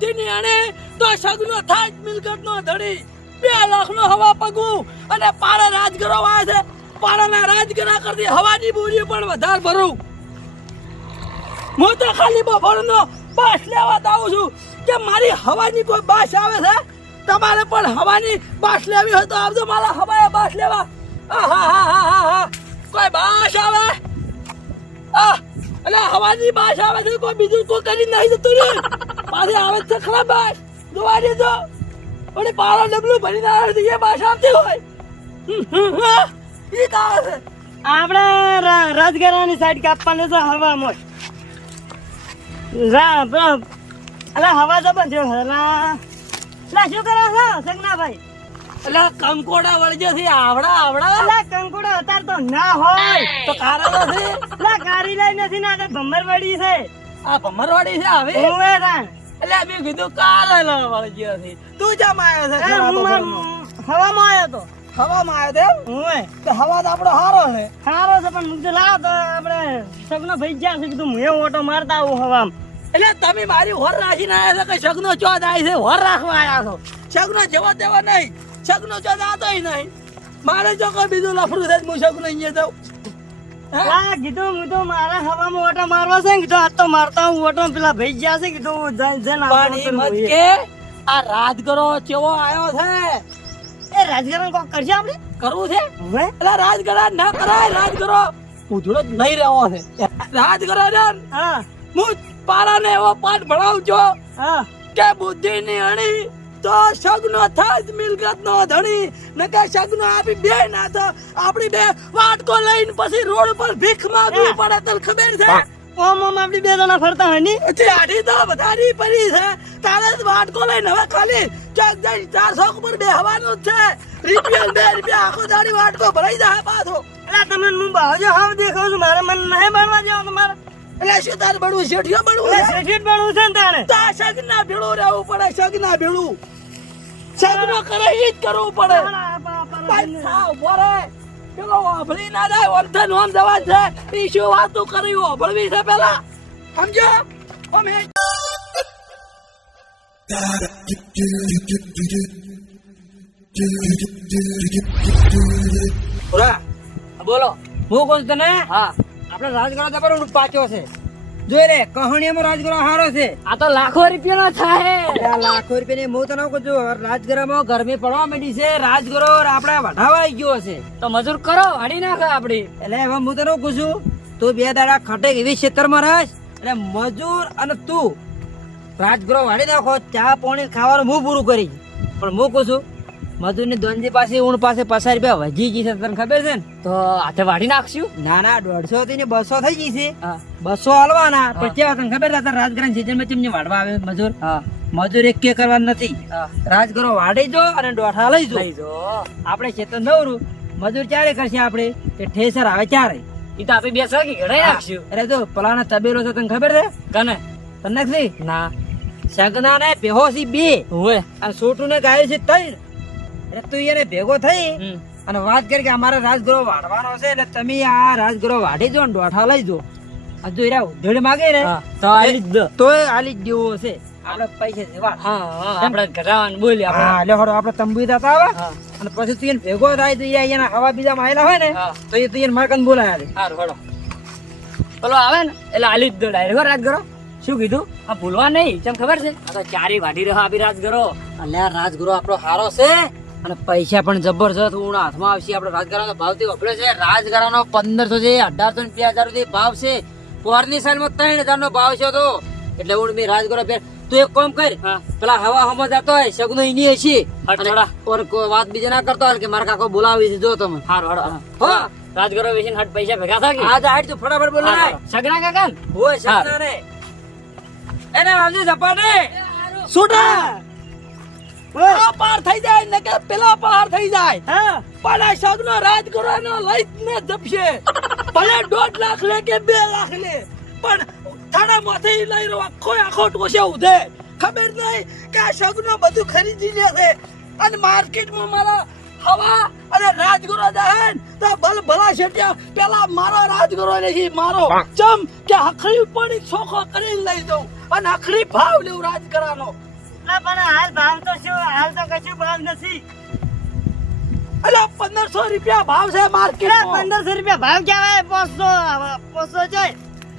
કે બુદ્ધિની અણે તો સગનો થાય મિલકત નો ધડી બે લાખનો હવા પગું અને પાડા રાજગરો આવે છે. પાડાના રાજગરા કરતી હવાની બોરી પણ વધારે ભરું. હું તો ખાલી બપોરનો બાસ લેવા આવું છું કે મારી હવાની કોઈ બાસ આવે છે? તમારે પણ હવાની બાસ લેવી હોય તો આવજો મારા હવાએ બાસ લેવા. કોઈ બાસ આવે? એટલે હવાની બાસ આવે છે કોઈ બીજું કોઈ કરી નહીં જતું રે પાછી આવે છે ખરાબ બાસ જોવા દેજો. અને પારો ડબલું ભરીને આવે છે એ બાસ આવતી હોય. ઈ તો છે. આપણે રા- રાજગરાની સાઈડ કાપવાની છે મોય રા બ- અલા હવા જબર છે અલા લા શું કરો છો સગનાભાઈ? એટલે કંકોડા વળજે છે આવડા આવડા. અલા કંકોડા અતાર તો ના હોય. તો કારા નથી લા કારી લઈ નથી ના આ તો ભમરવાડી છે. આ ભમરવાડી છે હવે ઓવે રાણ. એટલે મેં કીધું કાલે ના વળજે છે તું જામ આવ્યો છે હવામાં આવ્યો તો. હવામાં આવ્યો છે હું તો હવા તો આપણો હારો છે. સારો છે પણ મુકજો લાવ તો આપણે સગનો ભાઈ જ્યાં છે કીધું હું એ ઓટો મારતા આવું હવામાં. એટલે તમે મારી હોર રાખીને આવ્યા છો કે શગનો ચોદ આવી છે? હોર રાખવા આવ્યા છો? સગનો જવા દેવા નહીં. સગનો ચોદ આતો નહીં. મારે જો કોઈ બીજું લફડું થાય હું સગનો અહીંયા જાઉં. હે? હા કીધું હું તો મારા હવામાં ઓટો મારવા છે કીધું આજ તો મારતા હું ઓટો પેલા ભાઈ ગયા છે કીધું હું આવતો ઈ મત કે આ રાજગરો કેવો આવ્યો છે? એ રાજકારણ કોક કરશે આપણે કરવું છે? હવે? એટલે રાજગરા ના કરાય રાજગરો ઉધડો જ લઈ રહ્યો છે. રાજગરો ને હા. હું પારાને એવો પાઠ ભણાવજો હા. કે બુદ્ધિની અણી તો સગનો થાજ મિલકતનો ધણી નકે સગનો આપી બે ના તો આપણી બે વાટકો લઈને પછી રોડ પર ભીખ માંગવી પડે તને ખબર છે? ઓમ ઓમ આપણી બે જણા ફરતા હોયની? પછી આડી તો વધારી પડી છે. તારે જ વાટકો લઈને હવે ખાલી ચોક જઈ ચારસો ઉપર બેહવાનું જ છે. રૂપિયા બે રૂપિયા આખો દાડી વાટકો ભરાઈ જાય પાછો. એટલે તમે હું બાજુ હાવ દેખાવ છું. મારે મન નહીં બનવા જેવો તમારે. એટલે શું તારે બનવું શેઠિયો એટલે છે? ને તારે? તા સગ ના ભેળું રહેવું પડે સગ ના ભેળું. સગ કરે ઈ જ કરવું પડે. બોરે પેલો વાભળી ના જાય ઓમથે નોમ જવા છે. ઈ શું વાતો કરી વાભળવી છે પેલા. સમજો? અમે બોલો. હું કોણ તને? હા. આપણે રાજગરો જબર પાછો છે. જોઈ રે કહાણીયામાં રાજગરા હારો છે. આ તો લાખો રૂપિયાનો થાય. લાખો રૂપિયાની હું તને કહું છું રાજગરામાં ગરમી પડવા માંડી છે રાજગરો આપણે વઢાવાઈ ગયો છે તો મજૂર કરો હડી નાખો આપડી. એટલે હવે હું તને કહું છું તું બે દાડા ખટે એવી ક્ષેત્રમાં રહીશ એટલે મજૂર અને તું રાજગરો વાળી નાખો ચા પાણી ખાવાનું હું પૂરું કરી પણ હું કહું છું મજૂરની દોનજી પાસે ઊણ પાસે પસાર રૂપિયા વધી ગઈ છે તને ખબર છે ને? તો હાથે વાડી નાખશું? ના ના દોઢસો થી ને બસો થઈ ગઈ છે. બસો હલવાના. પણ કેવા તને ખબર છે રાજગરા સિઝનમાં ચીમની વાડવા આવે મજૂર? હા. મજૂર એક કે કરવા નથી. રાજગરો વાડી જો અને દોઢા લઈ જો. આપણે ચેતન દવરું મજૂર ચારે કરશે આપણે? તે ઠેસર આવે ચારે એ તો આપણે બે સગી ઘડાઈ નાખશું. અરે જો પલાના તબેલો છે તને ખબર છે? કને? તને નથી? ના. સગના ને પેહોસી બે. હોય અને સોટું ને ગાય છે ત્રણ એટલે તું એને ભેગો થઈ અને વાત કરી કે અમારે રાજગરો વાઢવાનો છે એટલે તમે આ રાજગરો વાઢી જો ને દોઠા લઈ જો હજુ એરા ઉધેડ માગે ને તો આલી જ આલી જ દેવો છે. આપણે પૈસે જેવા. હા હા આપણે ઘટાવાનું બોલી હા એટલે હળો આપણે તંબુ દાતા આવે. અને પછી તું એને ભેગો થાય તો હવા બીજા માયેલા હોય ને તો એ તું એને મારકન બોલાયા સારું પેલો આવે ને એટલે આલી જ દો ડાયરેક્ટ રાજ કરો શું કીધું? આ ભૂલવા નહીં કેમ ખબર છે? આ તો ચારી વાઢી રહ્યો આપી રાજગરો અલ્યા રાજગુરુ આપણો હારો છે. અને પૈસા પણ જબરજસ્ત ઉણા હાથમાં આવશે. આપણે રાજગારાનો ભાવથી વપડ્યો છે. રાજગારાનો પંદરસો છે અઢારસો ને બે હજાર સુધી ભાવ છે. પોરની સાઈડમાં ત્રણ હજાર નો ભાવ છે તો. એટલે હું મેં રાજગારો ફેર તું એક કામ કર. પેલા હવા હમા જતો હોય સગનો એની હશી. ઓર વાત બીજા ના કરતો હોય કે મારા કાકો બોલાવી છે જો તમે. સારું હળો હો. રાજ કરો વેચીને હટ પૈસા ભેગા થાય કે? આજ આજ તું ફટાફટ બોલો હા, ને. સગના કાકા? હોય સગના ને એને આવજે ઝપાટે છૂટા. આ પાર થઈ જાય ને કે પેલા પાર થઈ જાય. હા. પણ આ સગનો રાજ કરવાનો લઈ ને જપશે. ભલે દોઢ લાખ લે કે બે લાખ લે પણ થાણા માથે લઈ રહ્યો આખો આખો ટોસે ઉધે. ખબર નહીં કે આ સગનો બધું ખરીદી લે છે. અને માર્કેટમાં મારા હવા અને રાજગુરુ દહેન તો ભલ ભલા શેઠિયા પેલા મારો રાજગુરુ નહીં મારો. ચમ કે હખરી પડી છોખો કરીને લઈ દઉં અને હખરી ભાવ લેવું રાજગરાનો પણ હાલ ભાવ તો શું? હાલ તો કશું ભાવ નથી. એટલે પંદરસો રૂપિયા ભાવ છે માર્કેટ પંદરસો રૂપિયા ભાવ કહેવાય? પાંચસો પોસો જોઈ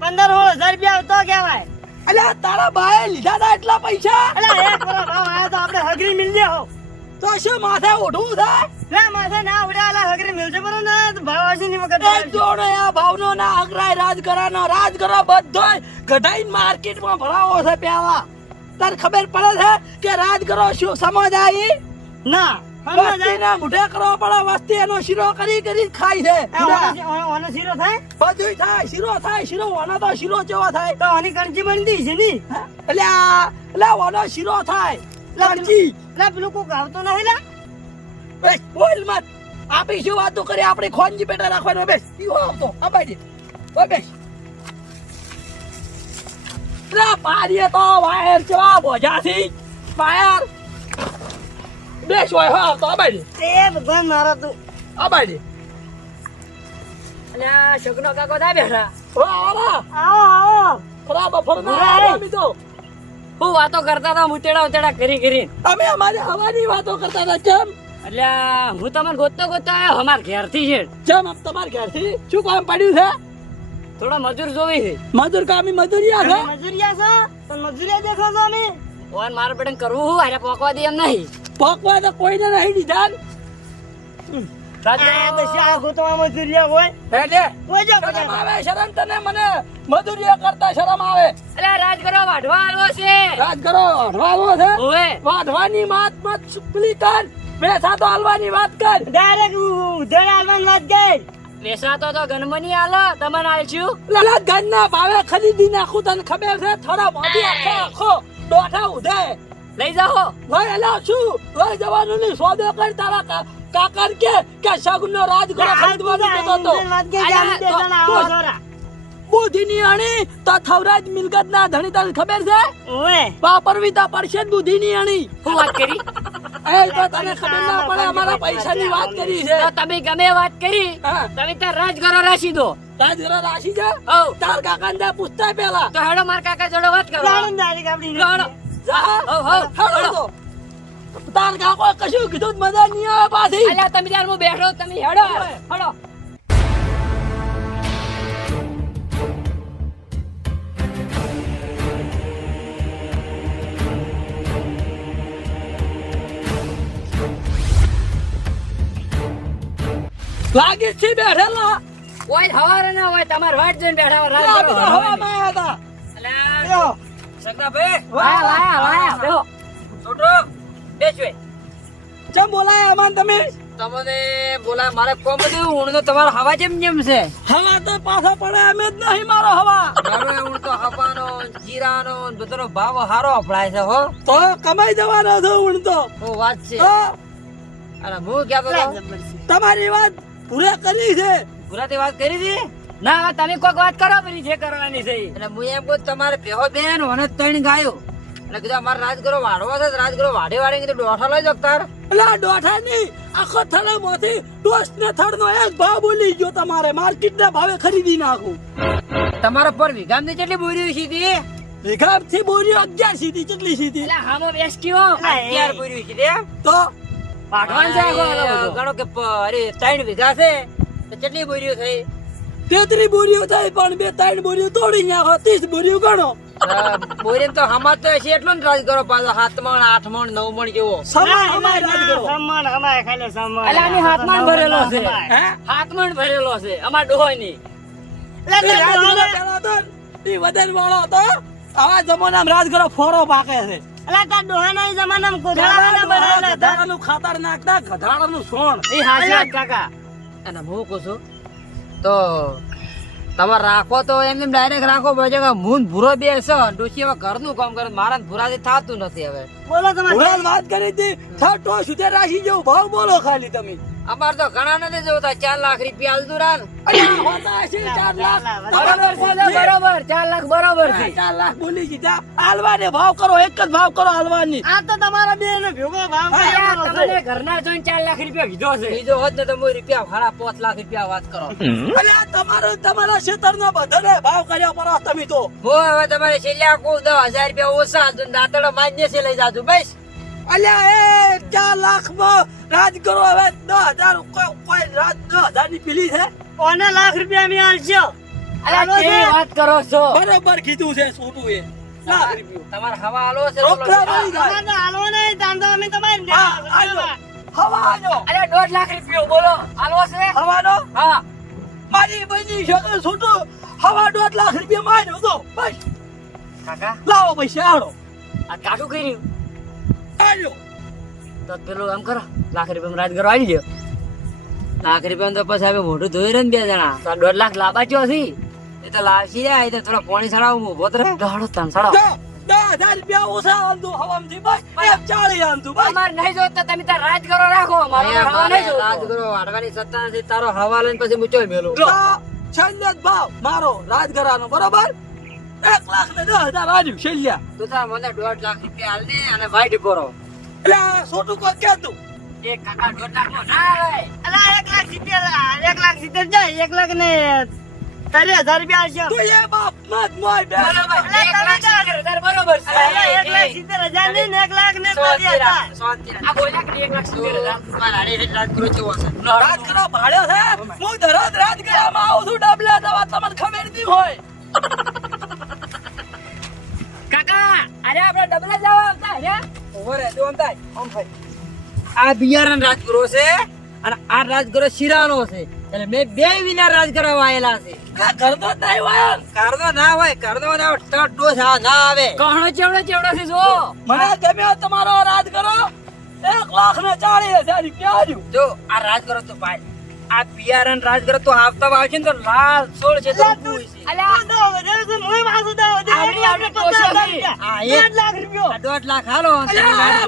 પંદર સોળ હજાર રૂપિયા તો કહેવાય. એટલે તારા બાએ લીધા હતા એટલા પૈસા? એટલે એક કરો ભાવ આવ્યો તો આપણે હગરી મિલજે. હો તો શું માથે ઉઠવું થાય ના માથે ના ઉડાયેલા હગરી મિલજે બરો ને ભાવ આવશે ની વખત જોડે આ ભાવનો ના અગ્રાય રાજગરાનો રાજગરો બધોય. ઘટાઈને માર્કેટમાં ભરાવો છે પેલા. તને ખબર પડે છે કે રાજગરો શું સમજ આવી ના વસ્તીને મુઢે કરવો પડે વસ્તી એનો શીરો કરી કરી ખાય છે. ઓનો શીરો થાય? બધુંય થાય શીરો થાય શીરો ઓનો તો શીરો કેવો થાય. તો આની કણજી બનતી છે ની? એટલે એટલે ઓનો શીરો થાય. લાલજી એટલે પેલું કોક આવતો નહીં લા? બે બોલ મત. આપી શું વાતો કરી? આપણી ખોનજી પેટા રાખવાનો બેસ. ઈવો આવતો. અબાઈ દે બેસ. લે પાડીએ તો વાયર ચવા બોજાથી વાયર. બેસ હોય હા તો અબાઈ દે. તે ભગવાન મારો તું અબાઈ દે. અલ્યા શગનો કાકો થાય બેઠા. હો આવા. આવો ફરના બુરા હે. આમી તો. હું વાતો કરતા હતા મુતેડા ઉતેડા કરી કરી. અમે અમારી હવાની વાતો કરતા હતા કેમ? એટલે હું તમને ગોતતો ગોતતો આવ્યો અમાર ઘેરથી છે. કેમ તમાર તમારા ઘરથી. શું કામ પડ્યું છે? થોડા મજૂર જોવી છે. મજૂર કામી મજૂરિયા છે? મજૂરિયા છે? પણ મજૂરિયા દેખો છો અમે? ઓન મારે બેટન કરવું હું? હારે પોકવા દે એમ નહીં. પોકવા તો કોઈને નહીં દીધા ને. આ તો શા મજૂરિયા હોય. એટલે હોય જો શરમ આવે શરમ તને મને? મજૂરીઓ કરતા શરમ આવે. એટલે રાજ કરો વાઢવા છે. રાજ કરો છે. ઓવે. વાઢવાની વાત મત સુપલી કર. બેસા તો હાલવાની વાત કર. ડાયરેક્ટ ઉધેડ આવવાની વાત ગઈ. વેસાતો તો ગનમની આલો તમને આલશું લા ગન્ના ભાવે ખરીદી નાખું તને ખબર છે? થોડા મોટી આખો આખો દોઠા ઉધે. લઈ જાઓ ભાઈ એલા શું લઈ જવાનું નહીં સોદો કર તારા કા- કાકર કે કે સગનો રાજ ખરીદવાનો ખરીદવાનું કહેતો હતો. વાત ગઈ કે અમે બે જણા આવો છોરા. બુદ્ધિની અણી તો થવરાજ મિલકત ના ધણી તને ખબર છે? ઓએ વાપરવી તો પડશે બુદ્ધિની અણી. હું વાત કરી? એ તો તને ખબર ના પડે અમારા પૈસાની વાત કરી છે. તો તમે ગમે વાત કરી તમે ત્યાં રાજ કરો રાશી દો. રાજગરા રાશી છે? હવ. તાર કાકા ને પૂછતા પેલા તો હેડો માર કાકા જોડે વાત કરો. જાણે ડાયરેક્ટ આપણી જાણો. હવ, હવ, હેડો તાર કાકો કશું કીધું જ મજા નહીં આવે પાછી. અલ્યા તમે ત્યાં હું બેઠો તમે હેડો. હેડો લાગે છે બેઠેલા કોઈ હવારે ના હોય તમારે વાટ જોઈને બેઠા હોય, રાત કરો બધા હવામાં આયા હતા. અલ્યા, લાયા, બેહો. છોટરો, બેસવે. ચમ બોલાય અમાન તમે? તમને બોલાય મારે કોમ બધું ઊંડનો તમારો હવા જેમ જેમ છે. હવા તો પાછો પડે અમે જ નહીં મારો હવા. મારો એ તો હવાનો જીરાનો ને બધાનો ભાવ હારો અપડાય છે હો. તો કમાઈ જવાનો છો ઊણ તો વાત છે. અરે હું ક્યાં તો તમારી વાત પૂરે કરી છે. પુરાતી વાત કરી હતી? ના તમે કોઈક વાત કરો પેલી જે કરવાની છે એટલે હું એમ કહું તમારે ભેહો બેન મને ત્રણ ગાયો. એટલે કીધું અમારે રાજગરો વાળવા છે તો રાજગરો વાડે વાડે કીધું દોઢો લઈ જાવ તાર. પેલા દોઠાની આખો થડામાંથી દોસ્ત ને થડનો એક ભાવ બોલી ગયો તમારે. માર્કેટ ના ભાવે ખરીદી નાખું. તમારા પર વિગામની કેટલી બોરી સીધી વિગામથી બોરીઓ અગિયાર સીધી કેટલી સીધી? એટલે હામો બેસ કયો અગિયાર બોરી સીધી તો પાઠવાન છે આખો ગણો કે અરે ત્રણ વીઘા છે તો કેટલી બોરીઓ થઈ? તેત્રી બોરીઓ થાય પણ બે ત્રણ બોરીઓ તોડી નાખો ત્રીસ બોરીઓ ગણો. બોરી તો હમા તો છે એટલો ને રાજ કરો પાછો મણ આઠ મણ નવ મણ જેવો સમાન ના, રાજ કરો. સમાન હમાય ખાલે સમાન. એટલે આની હાથમાં ભરેલો છે. હે? હાથમાં ભરેલો છે. અમાર ડોહોયની એટલે તો હવે- પેલો હતો ઈ વદન વાળો હતો. આવા જમાનામાં રાજગરો ફોરો પાકે છે. અલા, તાર ડોહાના જમાનામાં બનાવેલા ગધાડાનું ખાતર નાખતા ગધાડાનું સોણ. એ વાત કાકા. અને હું કહું છું તો તમારે રાખો તો એમને ડાયરેક્ટ રાખો પછી મૂન ભૂરો બે છે ડોશી હવે ઘરનું કામ કરે મારા ભૂરાથી થતું નથી હવે. બોલો તમારે વાત કરી હતી થર્ટો સુધી રાખી જવું ભાવ બોલો ખાલી તમે. અમાર તો ઘણા નથી જોતા. ચાર લાખ રૂપિયા લાખ. બરોબર ચાર લાખ બરોબર છે. ચાર લાખ બોલી દીધા હાલવાને ભાવ કરો એક જ ભાવ કરો હાલવાની. આ તો તમારા બે નો ભેગો ભાવ તમને ઘરના જોઈને ચાર લાખ રૂપિયા કીધો છે. બીજો હોત ને તો હું રૂપિયા ભાડા પાંચ લાખ રૂપિયા વાત કરો. અરે આ તમારો તમારા ક્ષેત્રનો બધાને ભાવ કર્યો પર તમે તો. હો હવે તમારે છેલ્લા કહું દસ હજાર રૂપિયા ઓછા દાંતડો માન્ય છે લઈ જાજુ બસ. અલ્યા એ ચાર લાખમાં રાજ કરો હવે દસ હજાર કોઈ કોઈ રાત દસ હજારની પીલી છે. કોને લાખ રૂપિયા મેં આલશો? અલા હાલો કેવી વાત કરો છો? બરોબર કીધું છે છોટું એ લાખ રૂપિયો. તમારે હવા આલો છે રોકડા મળી જાય તમારે આલો નહીં ધંધો અમે તમારે. હવા આલો. અલ્યા દોઢ લાખ રૂપિયો બોલો. આલો છે? હવાનો હા. મારી બહેની શકલ છોટું હવા દોઢ લાખ રૂપિયા માર્યો તો. બસ. કાકા? લાવો પૈસા આલો. આ કાઠું કર્યું? આજો તો પેલું એમ કરો લાખ રૂપિયા રાજ કરવા આવી ગયો. લાખ રૂપિયા તો પછી હવે મોઢું ધોઈ રહ્યો ને બે જણા. તો દોઢ લાખ લાભા ચો છે? એ તો લાવશી જાય એ તો થોડા પોણી સડાવું ઊભો તો રહે. દોડો તન સડાવ દસ હજાર રૂપિયા ઓછા આંધું હવામાંથી ભાઈ એક ચાળી આંધું ભાઈ અમાર નહીં જોતા તમે તાર રાજ કરો રાખો મારો હવા નહીં જોતો રાજ કરો આડવાની સત્તા નથી તારો હવા લઈને પછી મૂચો મેલો. છંદ જ ભાવ મારો રાજગરાનો બરોબર? એક લાખ ને દસ હજાર આવ્યું છેલ્યા તો તાર મને દોઢ લાખ રૂપિયા હાલ દે અને વાઈટ કરો એટલે છોટું કોઈ કહેતું એક કાકા દોઢ લાખ નો ના આવે અલા એક લાખ સિત્તેર એક લાખ સિત્તેર જાય એક લાખ ને તારે હજાર રૂપિયા આવશે તો એ બાપ મત મોય બે બરોબર એક લાખ સિત્તેર હજાર બરોબર છે. એક લાખ સિત્તેર હજાર નહીં ને એક લાખ ને શાંતિ આ કોઈ લાખ એક લાખ સિત્તેર હજાર? મારા હાડે રાજ કરો કેવો રાત કરો ભાડ્યો છે. હું દરરોજ રાજગરામાં આવું છું ડબલે દવા તમને ખબર નહીં હોય. આ બિયારણ રાજગુરુ છે અને આ રાજગુરુ શિરાનો છે. એટલે મેં બે વિના રાજ કરવા આયેલા છે જ નહીં કરદો ના? હોય કરદો ના ટટ ડોસ હા ના આવે. કહણો ચેવડો ચેવડો છે જો. મને ગમ્યો તમારો રાજ કરો એક લાખ ને ચાલીસ હજાર રૂપિયા જો આ રાજગુરુ તો ભાઈ આ બિયારણ રાજગર તો આવતા આવશે ને તો લાલ છોડ છે તો ઊભું હોય છે. અલા દો મોય માસું દો વધારે આવડી આવડી પચાસ રૂપિયા. હા, દોઢ લાખ રૂપિયો. આ દોઢ લાખ હાલો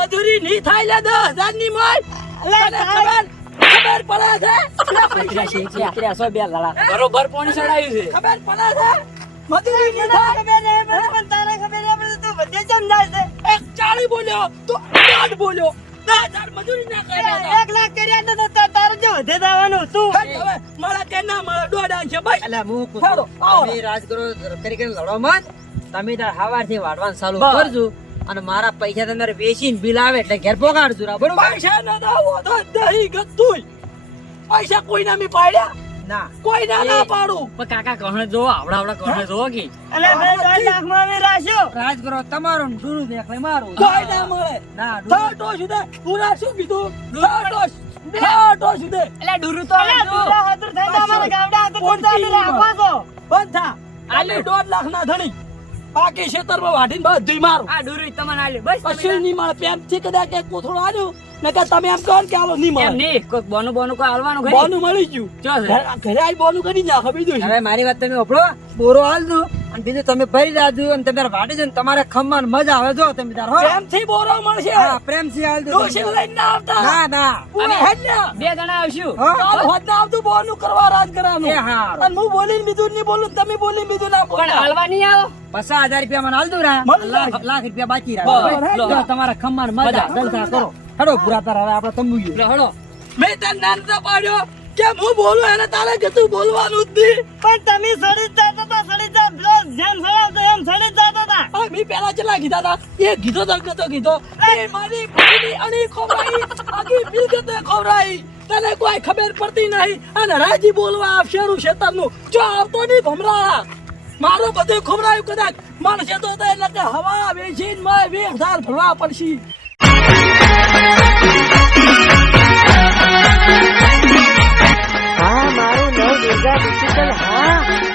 મજૂરી નહીં થાય લે દસ હજારની મોય અલા, તને ખબર? ખબર પડે છે? બરોબર પોણી ચડાયું છે. ખબર પડે છે? મજૂરી નહીં થાય. ખબર તારે ખબર બધે ચમ જાય છે? એક ચાળી બોલ્યો તો દોઢ બોલ્યો. મજૂરી ના કર્યા એક લાખ કર્યા તો તારે જે વધે જવાનું તું. હવે મળે કે ના મળે દોઢ આંશે ભાઈ. અલ્યા હું કહું આવો. રાજગુરુ કરી કરીને લડો મત. તમે તાર હવારથી વાડવાનું ચાલુ કરજો અને મારા પૈસા તમારે વેચીને બિલ આવે એટલે ઘેર પોગાડજો બરોબર? પૈસા ન દાવો તો દહીં ગતું પૈસા કોઈ ના મી પાડ્યા? ના. કોઈ ના ના પાડું. પણ કાકા કહણે જો આવડા આવડા કહણે જો કે? અને ભાઈ દોઢ લાખમાં મે રાખ્યો. રાજ તમારું તમારો ડૂરું દેખાય મારું. કોઈ ના મળે. ના ડૂરું. થટો સુધે પૂરા શું કીધું? થટો થટો સુધે અલે ડૂરું તો અલા, દૂધા હાથર થઈને અમારા ગામડા હાજર અમે રાખવા છો. બંધ થા. આલે દોઢ લાખ ના ધણી. બાકી ખેતરમાં વાઢીને બધું મારો. આ ડૂરું તમને આલ્યું. બસ કશું નહીં મળે. પ્રેમથી કદાચ કે કોથળો આવ્યો ને કે તમે એમ કહો કે આલો નહીં એમ નહીં. કોઈ બોનું બોનું કોઈ હાલવાનું ઘરે? બોનું મળી ગયું? ઘરે- આઈ બોનું કરી નાખો બીજું? હવે મારી વાત તમે ઓપડો બોરો હાલ દો અને બીજું તમે ભરી દાદુ અને તમારે વાટી દો તમારે ખમવાનું મજા આવે જો તમે તાર પ્રેમથી બોરો મળશે. હા પ્રેમથી આવજો દોશી લઈને ના આવતા. ના ના. અમે હેડ ને બે જણા આવશું. ચાલ હોત ના આવતું બોનું કરવા રાજ કરવાનું. એ હા અને હું બોલીને બીજું નહીં બોલું તમે બોલીને બીજું ના બોલો. પણ હાલવા નહીં આવો. પચાસ હજાર રૂપિયા મને હાલતું રહ્યા લાખ લાખ રૂપિયા બાકી. જો તમારા ખમવાનું મજા. જલસા કરો. હડો પૂરા તાર હવે આપણે તંબુ હડો. મેં તને નાનતા પાડ્યો. કે હું બોલું? એને તારે કીધું બોલવાનું જ નહીં. પણ તમે સડી જ જાતા તા, સડી જ જા- જેમ સડાવતો એમ સડી જ જાતા તા. આ મેં પેલા ચેલા કીધા હતા? એ કીધો તો કીધો કીધો. એ મારી ભૂલી અણી ખોવરાઈ. આખી મિલકતે ખોવરાઈ. તને કોઈ ખબર પડતી નહીં. અને રાજી બોલવા આપશેરું શેતરનું? જો આવતો નહીં ભમરા. મારું બધું ખોવરાયું કદાચ માણસે તો હતા એટલે કે હવા વેચીને મેં વીસ હજાર ભરવા પડશે. 在，你是干啥呀？